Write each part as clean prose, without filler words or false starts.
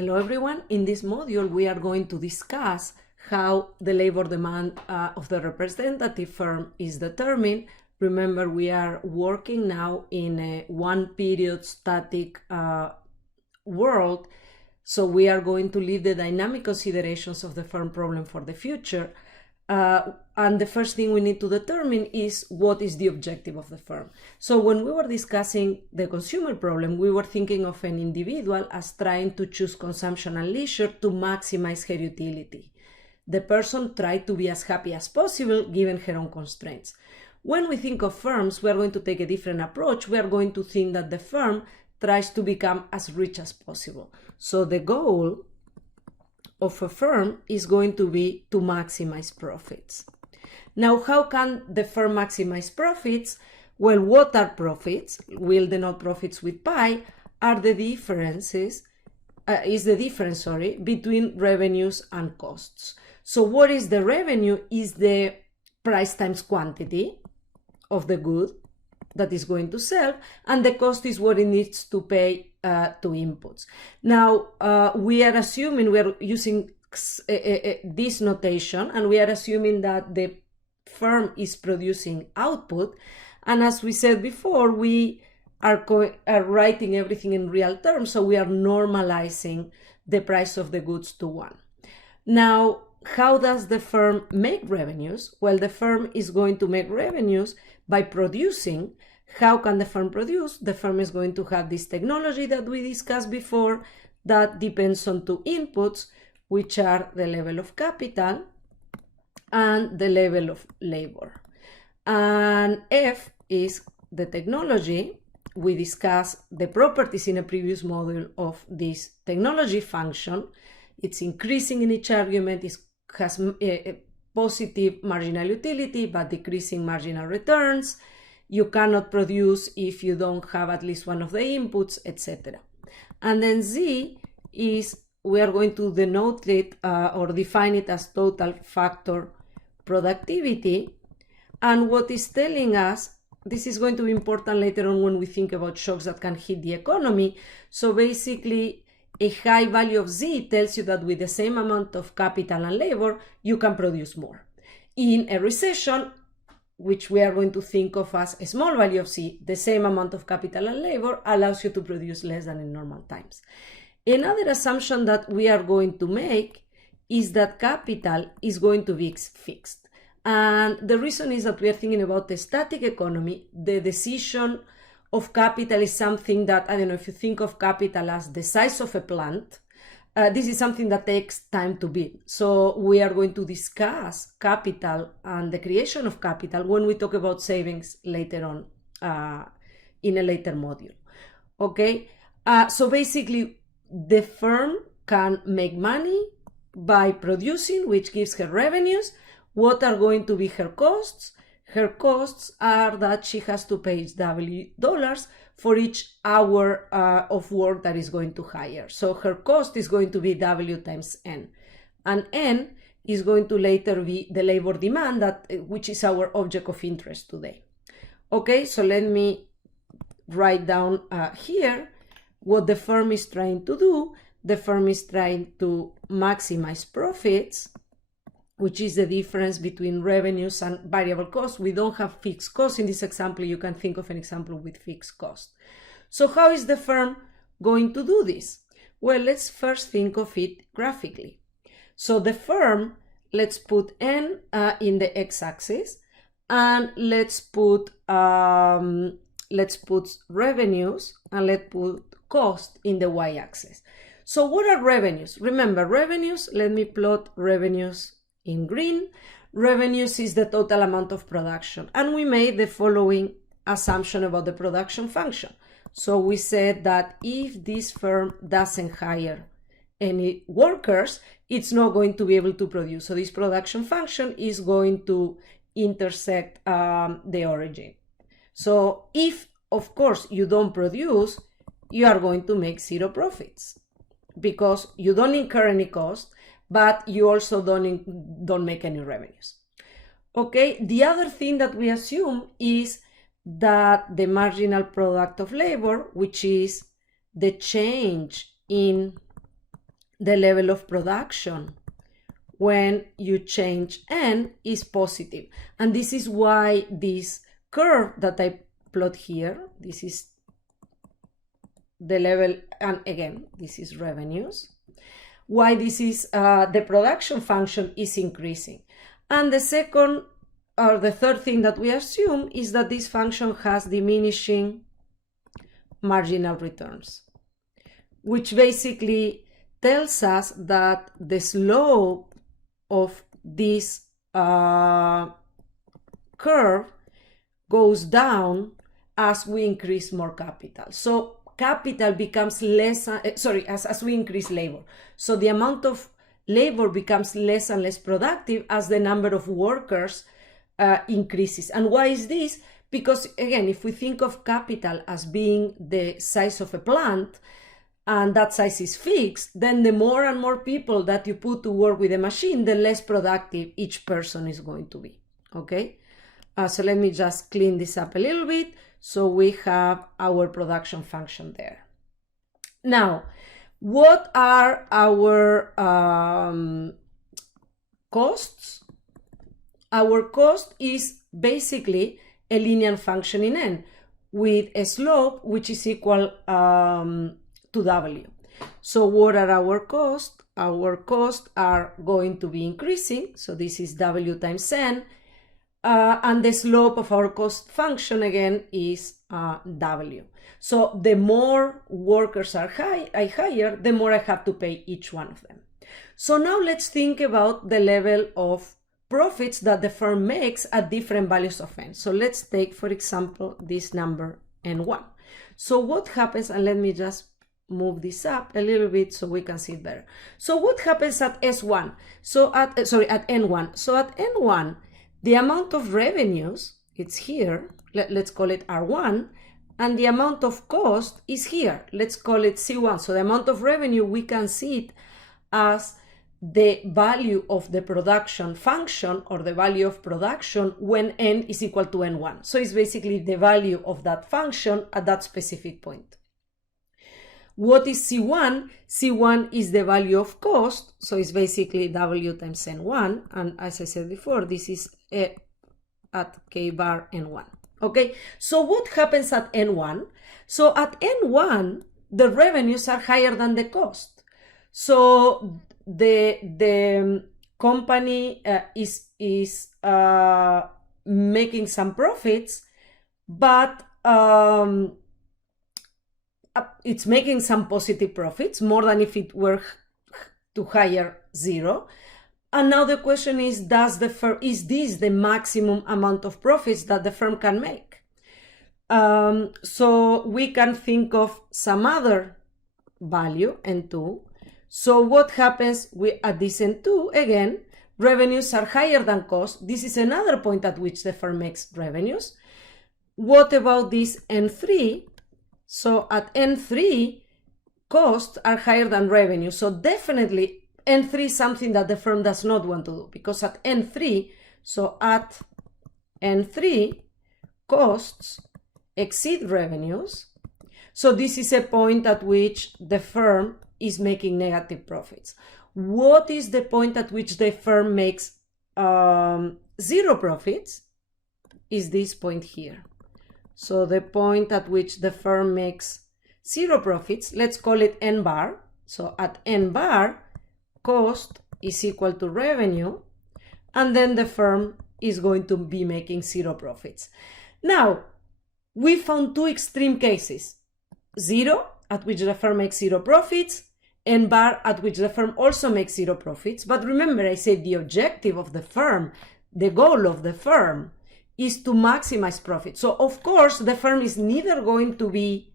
Hello everyone, in this module we are going to discuss how the labor demand of the representative firm is determined. Remember, we are working now in a one period static world, so we are going to leave the dynamic considerations of the firm problem for the future. And the first thing we need to determine is what is the objective of the firm. So when we were discussing the consumer problem, we were thinking of an individual as trying to choose consumption and leisure to maximize her utility. The person tried to be as happy as possible given her own constraints. When we think of firms, we are going to take a different approach. We are going to think that the firm tries to become as rich as possible. So the goal of a firm is going to be to maximize profits. Now, how can the firm maximize profits? Well, what are profits? We'll denote profits with pi. Are the differences, is the difference, between revenues and costs. So what is the revenue? Is the price times quantity of the good that is going to sell, and the cost is what it needs to pay to inputs. Now, we are assuming, we are using this notation, and we are assuming that the firm is producing output. And as we said before, we are writing everything in real terms, so we are normalizing the price of the goods to 1. Now, how does the firm make revenues? Well, the firm is going to make revenues by producing. How can the firm produce? The firm is going to have this technology that we discussed before that depends on two inputs, which are the level of capital and the level of labor. And F is the technology. We discussed the properties in a previous module of this technology function. It's increasing in each argument. It has a positive marginal utility, but decreasing marginal returns. You cannot produce if you don't have at least one of the inputs, etc. And then Z is, we are going to denote it or define it as total factor productivity. And what is telling us, this is going to be important later on when we think about shocks that can hit the economy. So basically, a high value of Z tells you that with the same amount of capital and labor, you can produce more. In a recession, which we are going to think of as a small value of Z, the same amount of capital and labor allows you to produce less than in normal times. Another assumption that we are going to make is that capital is going to be fixed. And the reason is that we are thinking about the static economy. The decision of capital is something that, I don't know, if you think of capital as the size of a plant, this is something that takes time to build. So we are going to discuss capital and the creation of capital when we talk about savings later on in a later module. Okay, so basically the firm can make money by producing, which gives her revenues. What are going to be her costs? Her costs are that she has to pay $W for each hour of work that is going to hire. So her cost is going to be W times N. And N is going to later be the labor demand, which is our object of interest today. Okay, so let me write down here what the firm is trying to do. The firm is trying to maximize profits, which is the difference between revenues and variable costs. We don't have fixed costs in this example. You can think of an example with fixed cost. So how is the firm going to do this? Well, let's first think of it graphically. So the firm, let's put N in the x-axis, and let's put revenues, and let's put cost in the y-axis. So what are revenues? Remember, revenues, let me plot revenues in green. Revenues is the total amount of production. And we made the following assumption about the production function. So we said that if this firm doesn't hire any workers, it's not going to be able to produce. So this production function is going to intersect the origin. So if, of course, you don't produce, you are going to make zero profits because you don't incur any cost, but you also don't make any revenues. Okay, the other thing that we assume is that the marginal product of labor, which is the change in the level of production when you change n is positive. And this is why this curve that I plot here, this is the level, and again, this is revenues, why this is the production function is increasing. And the second or the third thing that we assume is that this function has diminishing marginal returns, which basically tells us that the slope of this curve goes down as we increase more capital. So capital becomes less, as we increase labor. So the amount of labor becomes less and less productive as the number of workers increases. And why is this? Because again, if we think of capital as being the size of a plant, and that size is fixed, then the more and more people that you put to work with a machine, the less productive each person is going to be, okay? So let me just clean this up a little bit. So we have our production function there. Now, what are our costs? Our cost is basically a linear function in n with a slope which is equal to w. So what are our costs? Our costs are going to be increasing. So this is w times n. And the slope of our cost function again is w. So the more workers are higher, the more I have to pay each one of them. So now let's think about the level of profits that the firm makes at different values of n. So let's take, for example, this number n1. So what happens, and let me just move this up a little bit so we can see it better. So what happens at S1? So at N1. So at N1, the amount of revenues, it's here, let's call it R1, and the amount of cost is here, let's call it C1. So the amount of revenue, we can see it as the value of the production function or the value of production when n is equal to n1. So it's basically the value of that function at that specific point. What is C1? C1 is the value of cost, so it's basically W times N1, and as I said before, this is at K bar N1. Okay, so what happens at N1? So at N1, the revenues are higher than the cost. So the company is making some profits, but it's making some positive profits, more than if it were to hire zero. And now the question is, is this the maximum amount of profits that the firm can make? So we can think of some other value, N2. So what happens at this N2? Again, revenues are higher than cost. This is another point at which the firm makes revenues. What about this N3? So at N3, costs are higher than revenue. So definitely N3 is something that the firm does not want to do, because at N3, costs exceed revenues. So this is a point at which the firm is making negative profits. What is the point at which the firm makes zero profits? Is this point here. So the point at which the firm makes zero profits, let's call it N bar. So at N bar, cost is equal to revenue, and then the firm is going to be making zero profits. Now, we found two extreme cases. 0, at which the firm makes zero profits, N bar, at which the firm also makes zero profits. But remember, I said the objective of the firm, the goal of the firm, is to maximize profit. So of course, the firm is neither going to be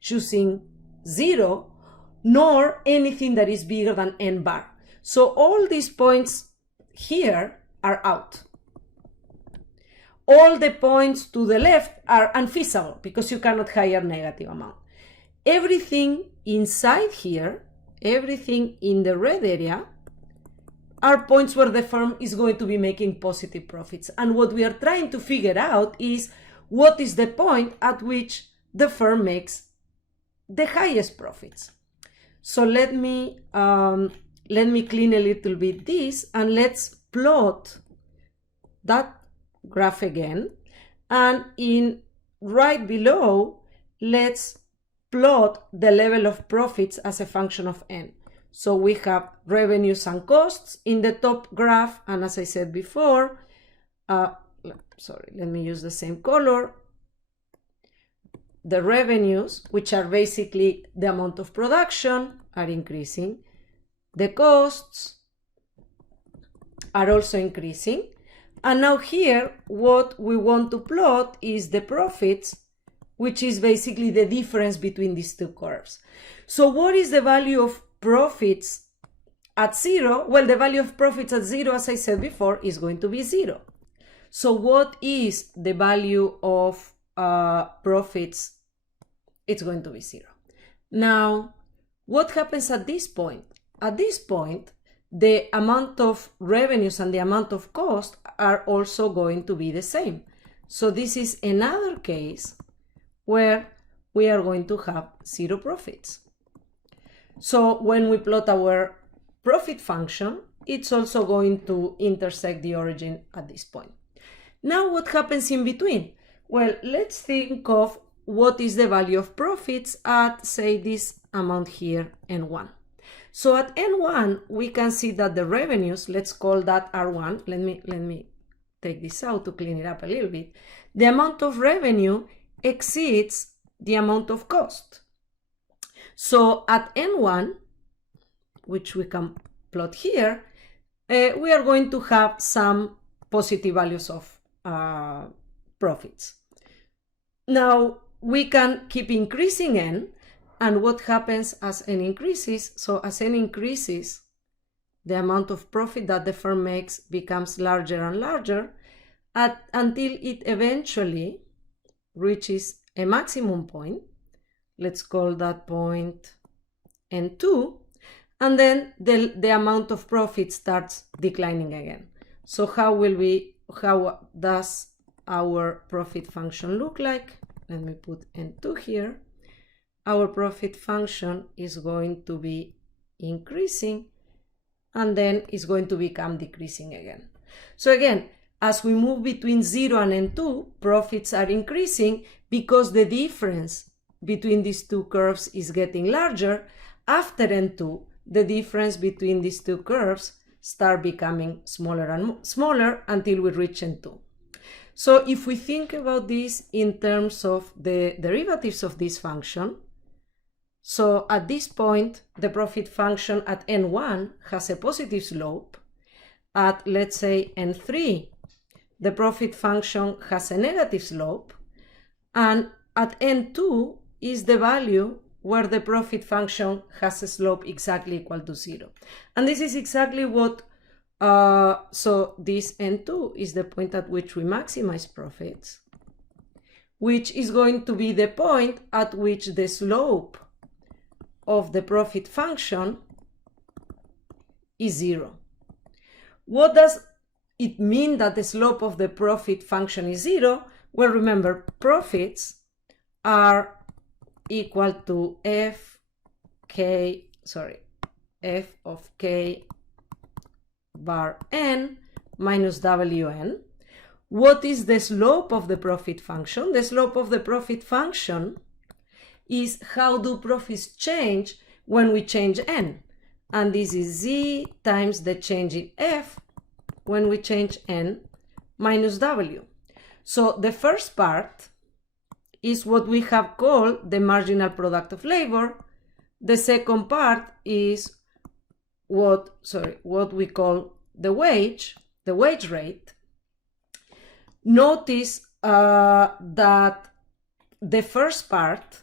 choosing 0 nor anything that is bigger than N bar. So all these points here are out. All the points to the left are unfeasible because you cannot hire negative amount. Everything inside here, everything in the red area, are points where the firm is going to be making positive profits. And what we are trying to figure out is what is the point at which the firm makes the highest profits. So let me clean a little bit this, and let's plot that graph again. And in right below, let's plot the level of profits as a function of n. So we have revenues and costs in the top graph, and as I said before, sorry, let me use the same color. The revenues, which are basically the amount of production, are increasing. The costs are also increasing. And now here, what we want to plot is the profits, which is basically the difference between these two curves. So what is the value of profits at 0? Well, the value of profits at 0, as I said before, is going to be 0. So what is the value of profits? It's going to be 0. Now, what happens at this point? At this point, the amount of revenues and the amount of cost are also going to be the same. So this is another case where we are going to have 0 profits. So when we plot our profit function, it's also going to intersect the origin at this point. Now what happens in between? Well, let's think of what is the value of profits at, say, this amount here, N1. So at N1, we can see that the revenues, let's call that R1. Let me take this out to clean it up a little bit. The amount of revenue exceeds the amount of cost. So at N1, which we can plot here, we are going to have some positive values of profits. Now, we can keep increasing n, and what happens as n increases? So as n increases, the amount of profit that the firm makes becomes larger and larger until it eventually reaches a maximum point. Let's call that point N2, and then the amount of profit starts declining again. So how does our profit function look like? Let me put N2 here. Our profit function is going to be increasing, and then it's going to become decreasing again. So again, as we move between 0 and N2, profits are increasing because the difference between these two curves is getting larger. After N2, the difference between these two curves start becoming smaller and smaller until we reach N2. So if we think about this in terms of the derivatives of this function, so at this point, the profit function at N1 has a positive slope. At, let's say, N3, the profit function has a negative slope. And at N2 is the value where the profit function has a slope exactly equal to 0. And this is exactly what, so this N2 is the point at which we maximize profits, which is going to be the point at which the slope of the profit function is 0. What does it mean that the slope of the profit function is 0? Well, remember, profits are equal to f of k bar n minus wn. What is the slope of the profit function? The slope of the profit function is how do profits change when we change n. And this is z times the change in f when we change n minus w. So the first part is what we have called the marginal product of labor. The second part is what we call the wage rate. Notice that the first part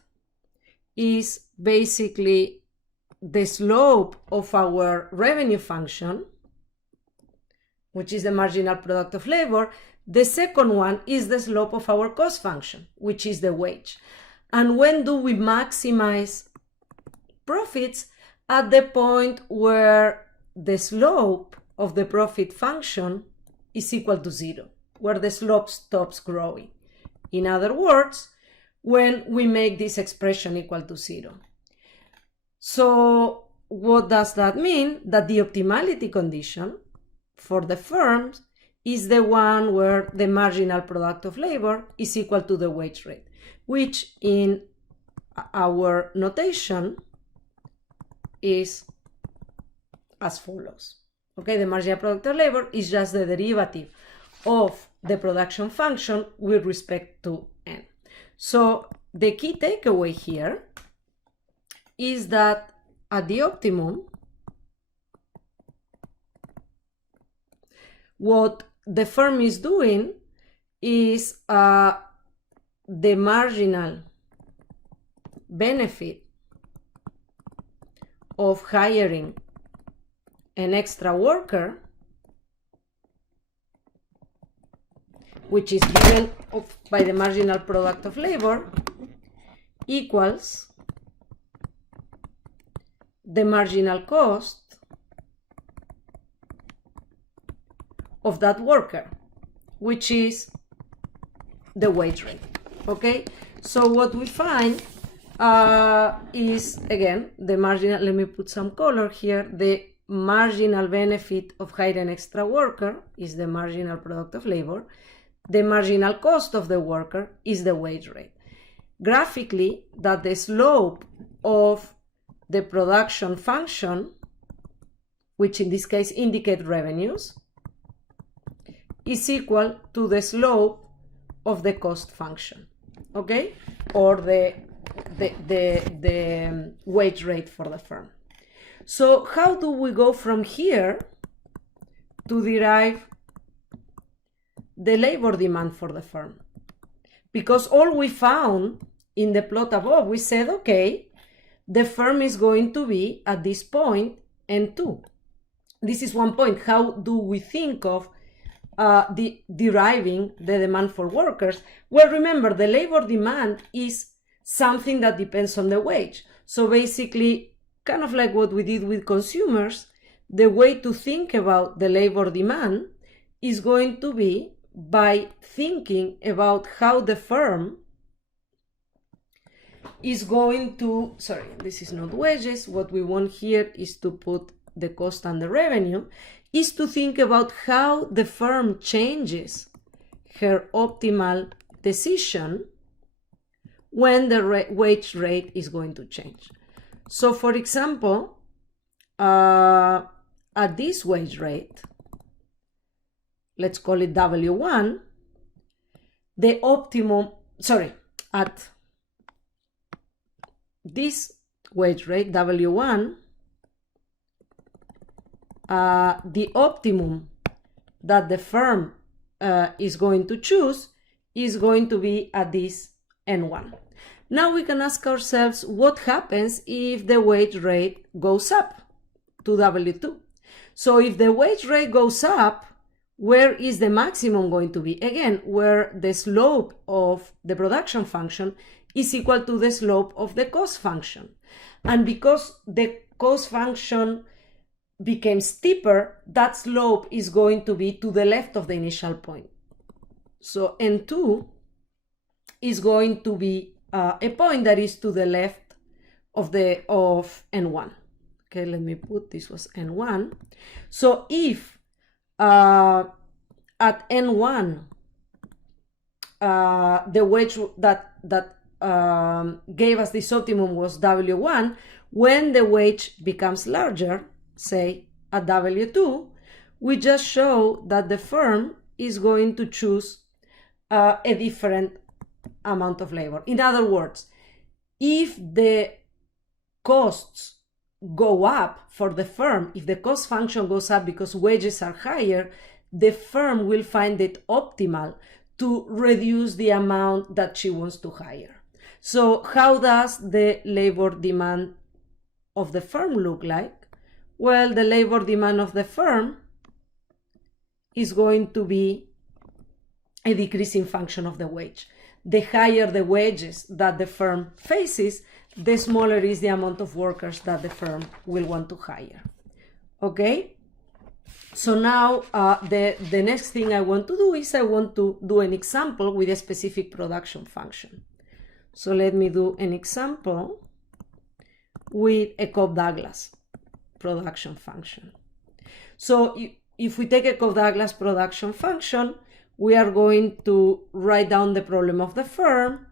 is basically the slope of our revenue function, which is the marginal product of labor. The second one is the slope of our cost function, which is the wage. And when do we maximize profits? At the point where the slope of the profit function is equal to 0, where the slope stops growing. In other words, when we make this expression equal to 0. So what does that mean? That the optimality condition for the firms is the one where the marginal product of labor is equal to the wage rate, which in our notation is as follows. Okay, the marginal product of labor is just the derivative of the production function with respect to n. So the key takeaway here is that at the optimum, what the firm is doing is the marginal benefit of hiring an extra worker, which is given by the marginal product of labor, equals the marginal cost of that worker, which is the wage rate. Okay, so what we find is, again, the marginal, let me put some color here, the marginal benefit of hiring an extra worker is the marginal product of labor. The marginal cost of the worker is the wage rate. Graphically, that the slope of the production function, which in this case indicate revenues, is equal to the slope of the cost function, okay, or the wage rate for the firm. So how do we go from here to derive the labor demand for the firm? Because all we found in the plot above, we said, okay, the firm is going to be at this point N2. This is one point. How do we think of deriving the demand for workers? Well, remember, the labor demand is something that depends on the wage. So basically, kind of like what we did with consumers, the way to think about the labor demand is going to be by thinking about how the firm is going to, sorry, this is not wages. What we want here is to put the cost and the revenue, is to think about how the firm changes her optimal decision when the wage rate is going to change. So for example, at this wage rate, let's call it W1, the optimum, sorry, at this wage rate, W1, the optimum that the firm is going to choose is going to be at this N1. Now we can ask ourselves what happens if the wage rate goes up to W2. So if the wage rate goes up, where is the maximum going to be? Again, where the slope of the production function is equal to the slope of the cost function. And because the cost function became steeper, that slope is going to be to the left of the initial point. So N2 is going to be a point that is to the left of N1. Okay, let me put, this was N1. So if at N1 the wage that gave us this optimum was W1, when the wage becomes larger, say at W2, we just show that the firm is going to choose a different amount of labor. In other words, if the costs go up for the firm, if the cost function goes up because wages are higher, the firm will find it optimal to reduce the amount that she wants to hire. So how does the labor demand of the firm look like? Well, the labor demand of the firm is going to be a decreasing function of the wage. The higher the wages that the firm faces, the smaller is the amount of workers that the firm will want to hire. Okay? So now the next thing I want to do is I want to do an example with a specific production function. So let me do an example with a Cobb-Douglas production function. So if we take a Cobb-Douglas production function, we are going to write down the problem of the firm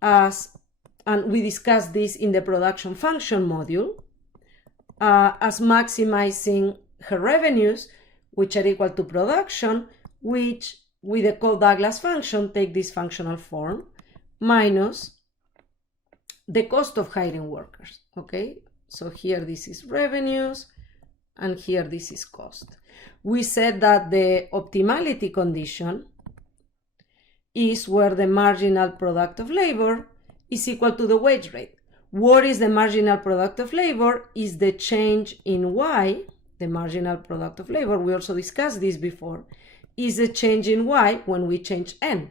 as, and we discussed this in the production function module, as maximizing her revenues, which are equal to production, which with the Cobb-Douglas function take this functional form, minus the cost of hiring workers, okay? So here this is revenues, and here this is cost. We said that the optimality condition is where the marginal product of labor is equal to the wage rate. What is the marginal product of labor? Is the change in Y, the marginal product of labor, we also discussed this before, is the change in Y when we change N.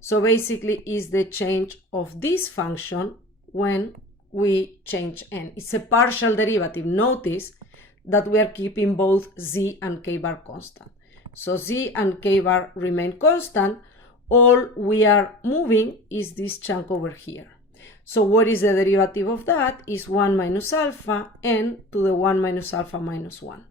So basically is the change of this function when we change N. It's a partial derivative. Notice that we are keeping both Z and K bar constant. So Z and K bar remain constant. All we are moving is this chunk over here. So what is the derivative of that? Is 1 minus alpha n to the 1 minus alpha minus 1.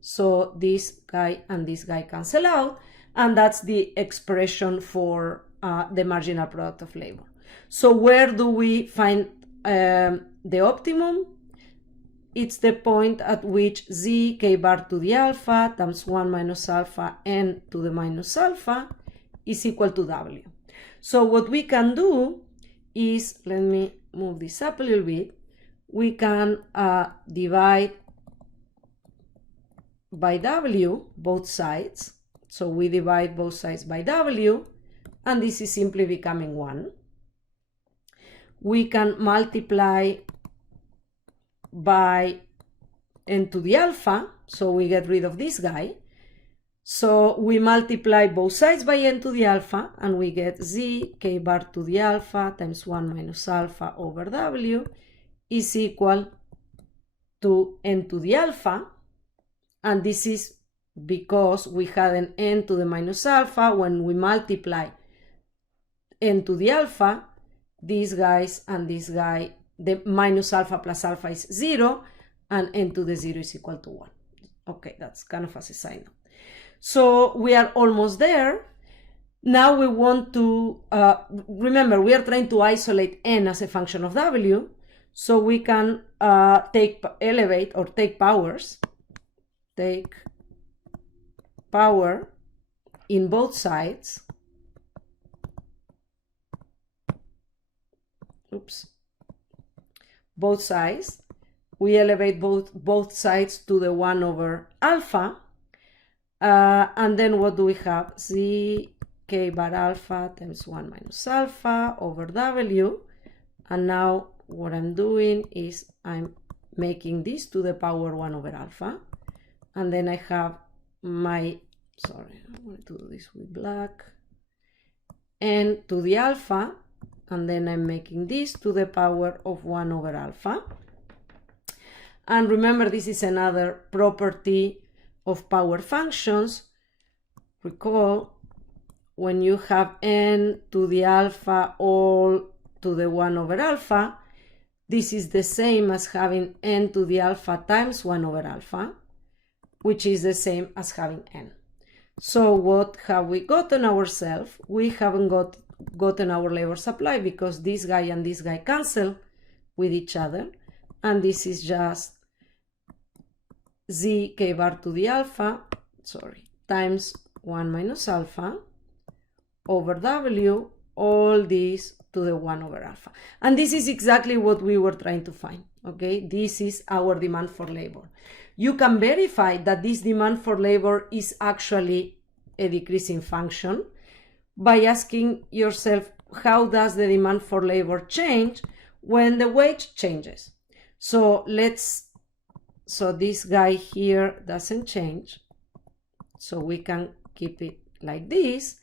So this guy and this guy cancel out, and that's the expression for the marginal product of labor. So where do we find the optimum? It's the point at which Z K bar to the alpha times 1 minus alpha n to the minus alpha is equal to W. So what we can do is, let me move this up a little bit, we can divide by W both sides. So we divide both sides by W, and this is simply becoming 1. We can multiply by n to the alpha, so we get rid of this guy. So we multiply both sides by n to the alpha, and we get Z K bar to the alpha times 1 minus alpha over W is equal to n to the alpha. And this is because we had an n to the minus alpha. When we multiply n to the alpha, these guys and this guy, the minus alpha plus alpha is 0, and n to the 0 is equal to 1. Okay, that's kind of as a side note. So we are almost there. Now we want to, remember, we are trying to isolate n as a function of W, so we can elevate or take powers. Take power in both sides. Oops. Both sides. We elevate both sides to the 1 over alpha. And then what do we have? Z K bar alpha times 1 minus alpha over W. And now what I'm doing is I'm making this to the power 1 over alpha. And then I have my, sorry, I want to do this with black, n to the alpha, and then I'm making this to the power of 1 over alpha. And remember, this is another property of power functions. Recall, when you have n to the alpha all to the 1 over alpha, this is the same as having n to the alpha times 1 over alpha, which is the same as having n. So what have we gotten ourselves? We haven't gotten our labor supply because this guy and this guy cancel with each other, and this is just Z K bar to the alpha, times 1 minus alpha over W, all this to the 1 over alpha. And this is exactly what we were trying to find, okay? This is our demand for labor. You can verify that this demand for labor is actually a decreasing function by asking yourself, how does the demand for labor change when the wage changes? So this guy here doesn't change, so we can keep it like this.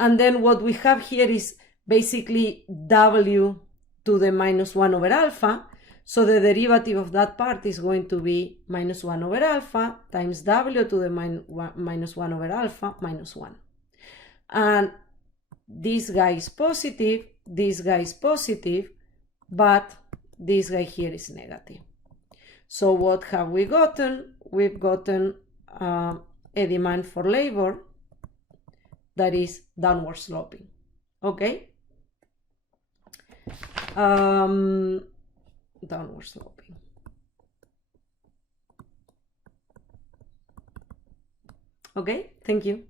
And then what we have here is basically W to the minus 1 over alpha. So the derivative of that part is going to be minus 1 over alpha times W to the minus 1 over alpha minus 1. And this guy is positive, this guy is positive, but this guy here is negative. So what have we gotten? We've gotten a demand for labor that is downward sloping. Okay? Downward sloping. Okay, thank you.